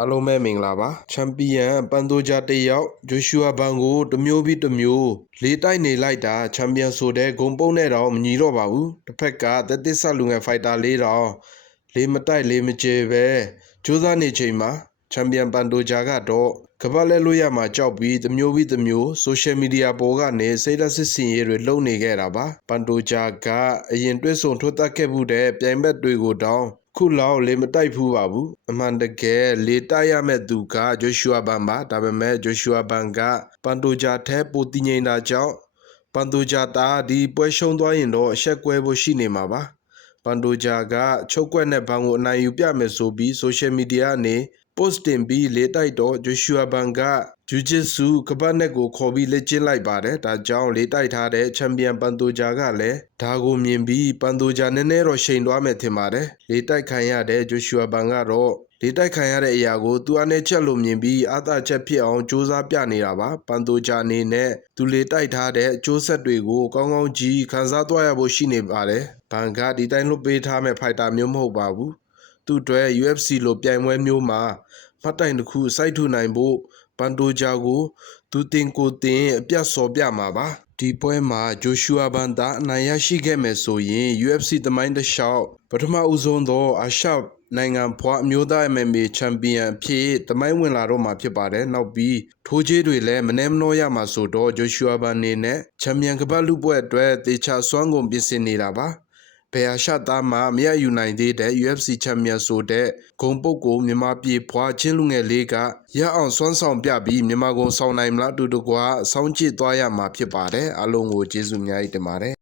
အားလုံးပဲမင်္ဂလာပါချန်ပီယံပန်တိုဂျာတစ်ယောက်ဂျိုရှူအာဘန်ကိုတစ်မျိုးပြီးတစ်မျိုးလေးတိုက်နေလိုက်တာချန်ပီယံဆိုတဲ့ဂုံပုံးနဲ့တော့မညီတော့ပါဘူးတစ်ဖက်ကသက်သစ်ဆက်လူငယ်ဖိုက်တာလေးတော့လေးမတိုက်လေးမကျေပဲကြိုးစားနေချိန်မှာချန်ပီယံပန်တိုဂျာကတော့ကပတ်လဲလို့ရမှာကြောက်ပြီးတစ်မျိုးပြီးတစ်မျိုးဆိုရှယ်မီဒီယာပေါ်ကနေစိတ်လက်စစ်စင်ရေးတွေလုပ်နေခဲ့တာပါပန်တိုဂျာကအရင်တွဲဆုံထိုးတက်ခဲ့မှုတဲ့ပြိုင်ဘက်တွေကိုတောင်း ခုလောက်လေမတိုက်ဖူးပါဘူးအမှန်တကယ်လေတိုက်ရမဲ့သူကဂျိုရှူအာဘန်ပါဒါပေမဲ့ဂျိုရှူအာဘန်ကပန်တိုဂျာထဲပိုတည်ငြိမ်တာကြောင့်ပန်တိုဂျာတာဒီပွဲရှုံးသွားရင်တော့အဆက်ကွဲဖို့ရှိနေမှာပါပန်တိုဂျာကချုပ်ကွက်နဲ့ဘန်ကိုအနိုင်ယူပြမယ်ဆိုပြီးဆိုရှယ်မီဒီယာက နေ post တင်ပြီးလေတိုက်တော့ဂျိုရှူအာဘန်ကဂျူဂျစ်ဆူကပတ်နက်ကိုခေါ်ပြီးလက်ကျင်းလိုက်ပါတယ်ဒါကြောင့်လေတိုက်ထားတဲ့ချန်ပီယံပန်တိုဂျာကလည်းဒါကိုမြင်ပြီးပန်တိုဂျာနည်းနည်းတော့ရှိန်သွားမယ်ထင်ပါတယ်လေတိုက်ခံရတဲ့ဂျိုရှူအာဘန်ကတော့လေတိုက်ခံရတဲ့အရာကိုသူအနေချက်လို့မြင်ပြီးအာသာချက်ဖြစ်အောင်စူးစမ်းပြနေတာပါပန်တိုဂျာအနေနဲ့သူလေတိုက်ထားတဲ့အကျိုးဆက်တွေကိုကောင်းကောင်းကြည့်ခန်းစားသွားရဖို့ရှိနေပါတယ်ဘန်ကဒီတိုင်းလွတ်ပေးထားမဲ့ဖိုက်တာမျိုးမဟုတ်ပါဘူး သူ့အတွက် UFC လိုပြိုင်ပွဲမျိုးမှာမှတ်တိုင်တစ်ခုစိုက်ထူနိုင်ဖို့ပန်တိုဂျာကို သူတင်ကိုတင်အပြတ်စော်ပြမှာပါဒီပွဲမှာဂျိုရှူအာဘန်တာအနိုင်ရရှိခဲ့မယ်ဆိုရင် UFC သမိုင်းတစ်လျှောက်ပထမဦးဆုံးသောအာရှနိုင်ငံဖွားအမျိုးသား MMA ချန်ပီယံအဖြစ်သမိုင်းဝင်လာတော့မှာဖြစ်ပါတယ်နောက်ပြီးထိုးချေးတွေလည်းမနှဲမနှောရမှာဆိုတော့ဂျိုရှူအာဘန်အနေနဲ့ချန်ပီယံကပတ်လူပွဲအတွက်တေချာစွမ်းကုန်ပြင်ဆင်နေတာပါ ဘယ်ဟာရှသားမှမရယူနိုင်သေးတဲ့ UFC ချန်ပီယံဆိုတဲ့ဂုံပုတ်ကိုမြန်မာပြည်ဖွာချင်းလူငယ်လေးကရအောင်စွမ်းဆောင်ပြပြီးမြန်မာကုံဆောင်နိုင်မလားအတူတကွာစောင်းကြည့်သွားရမှာဖြစ်ပါတယ်အလုံးကိုကျေးဇူးအများကြီးတင်ပါတယ်